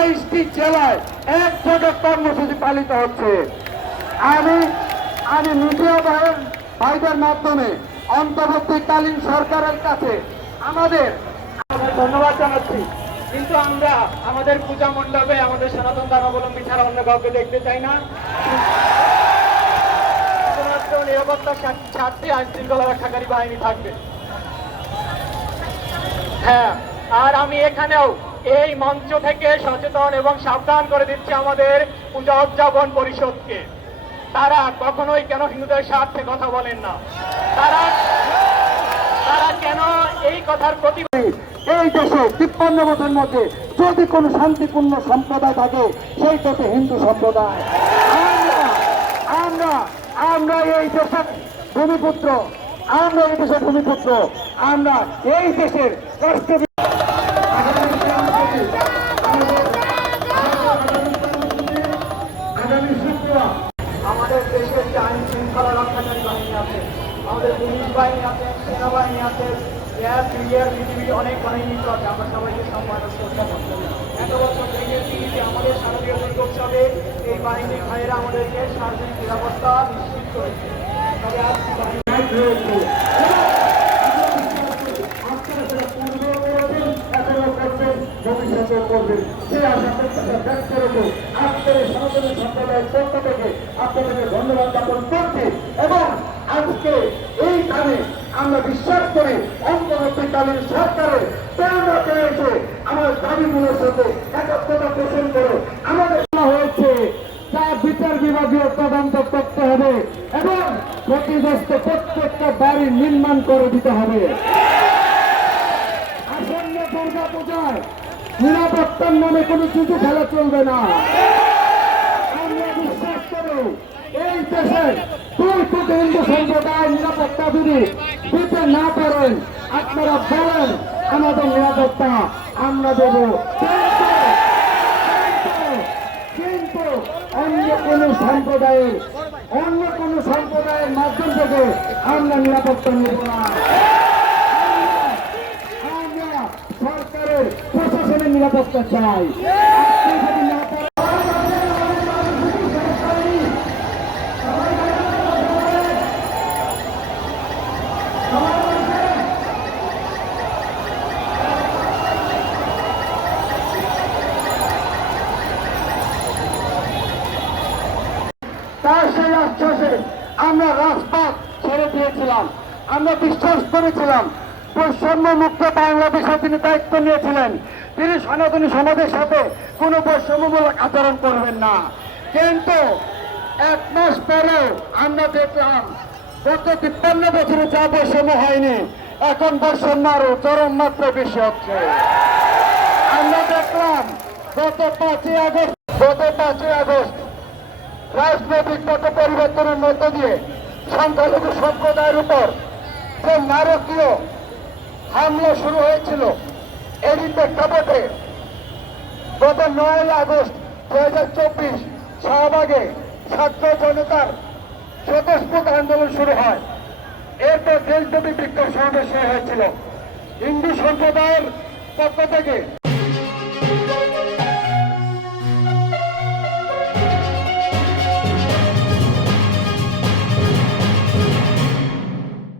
বাইশটি জেলায় এক জায়গায় কর্মসূচি পালিত হচ্ছে। আমি আমি মিডিয়া ভাইয়ের, ভাইদের মাধ্যমে অন্তর্বর্তীকালীন সরকারের কাছে আমাদের ধন্যবাদ জানাচ্ছি। কিন্তু আমরা আমাদের পূজা মণ্ডপে, আমাদের সনাতন ধর্মাবলম্বী ছাড়া অন্য কাউকে দেখতে চাই না। শুধুমাত্র নিরাপত্তার আইন শৃঙ্খলা রক্ষাকারী বাহিনী থাকবে। হ্যাঁ আর আমি এখানেও এই মঞ্চ থেকে সচেতন এবং সাবধান করে দিচ্ছি আমাদের পূজা উদযাপন পরিষদকে। তারা কখনোই কেন হিন্দুদের স্বার্থে কথা বলেন না? তারা তারা কেন এই কথার প্রতি এই দেশে তিপ্পান্ন বছর মধ্যে যদি কোনো শান্তিপূর্ণ সম্প্রদায় থাকে, সেই দেশে হিন্দু সম্প্রদায়। আমরা আমরা আমরা এই দেশের ভূমিপুত্র, আমরা এই দেশের ভূমিপুত্র, আমরা এই দেশের রাষ্ট্র আমাদের পুলিশ বাহিনী আছে, সেনাবাহিনী আছে র্যাব বিডিআর বিজিবি অনেক বাহিনী আছে। আমরা সবাইকে সম্মান শ্রদ্ধা করতে এত বছর দেখেছি যে আমাদের শারদীয় দুর্গোৎসবে এই বাহিনীর ভাইয়েরা আমাদেরকে সার্বিক নিরাপত্তা নিশ্চিত করেছে। থেকে ধন্যবাদ জ্ঞাপন করছি এবং আজকে এইখানে আমরা বিশ্বাস করি অন্তর্বর্তীকালীন সরকারের প্রেরণা পেয়েছে। আমার দাবিগুলোর সাথে একাত্মতা পোষণ করে আমাদের হয়েছে তা বিচার বিভাগীয় তদন্ত করতে হবে এবং ক্ষতিগ্রস্ত প্রত্যেকটা বাড়ি নির্মাণ করে দিতে হবে। আসন্ন দুর্গা পূজায় নিরাপত্তার নামে কোনো কিছু খেলা চলবে না। আমরা বিশ্বাস করি এই দেশে দুই কোটি হিন্দু সম্প্রদায় নিরাপত্তা যদি দিতে না পারেন, আপনারা বলেন আমাদের নিরাপত্তা, আমরা দেব। কিন্তু- অন্য কোন সম্প্রদায়ের, অন্য কোন সম্প্রদায়ের মাধ্যম থেকে আমরা নিরাপত্তা নেব না। আমরা সরকারের প্রশাসনের নিরাপত্তা চাই আপনি যদি না পারেন তার সেই আশ্বাসে আমরা রাজপথ ছেড়ে দিয়েছিলাম। আমরা বিশ্বাস করেছিলাম, বৈষম্য মুক্ত বাংলাদেশে তিনি দায়িত্ব নিয়েছিলেন। তিনি সনাতনী সমাজের সাথে কোনো বৈষম্যমূলক আচরণ করবেন না। কিন্তু এক মাস পরেও আমরা দেখলাম, গত তিপ্পান্ন বছরে যা বৈষম্য হয়নি, এখন বৈষম্য আরও চরম মাত্রায় বেশি হচ্ছে। আমরা দেখলাম, গত পাঁচই আগস্ট, গত পাঁচই আগস্ট রাজনৈতিক পথ পরিবর্তনের মধ্য দিয়ে সংখ্যালঘু সম্প্রদায়ের উপর যে নারকীয় হামলা শুরু হয়েছিল, এরই প্রেক্ষাপটে গত নয় আগস্ট দু হাজার চব্বিশ শাহবাগে ছাত্র জনতার স্বতঃস্ফূর্ত আন্দোলন শুরু হয়। এরপর দেশব্যাপী বিক্ষোভ সমাবেশ হয়েছিল। হিন্দু সম্প্রদায়ের পক্ষ থেকে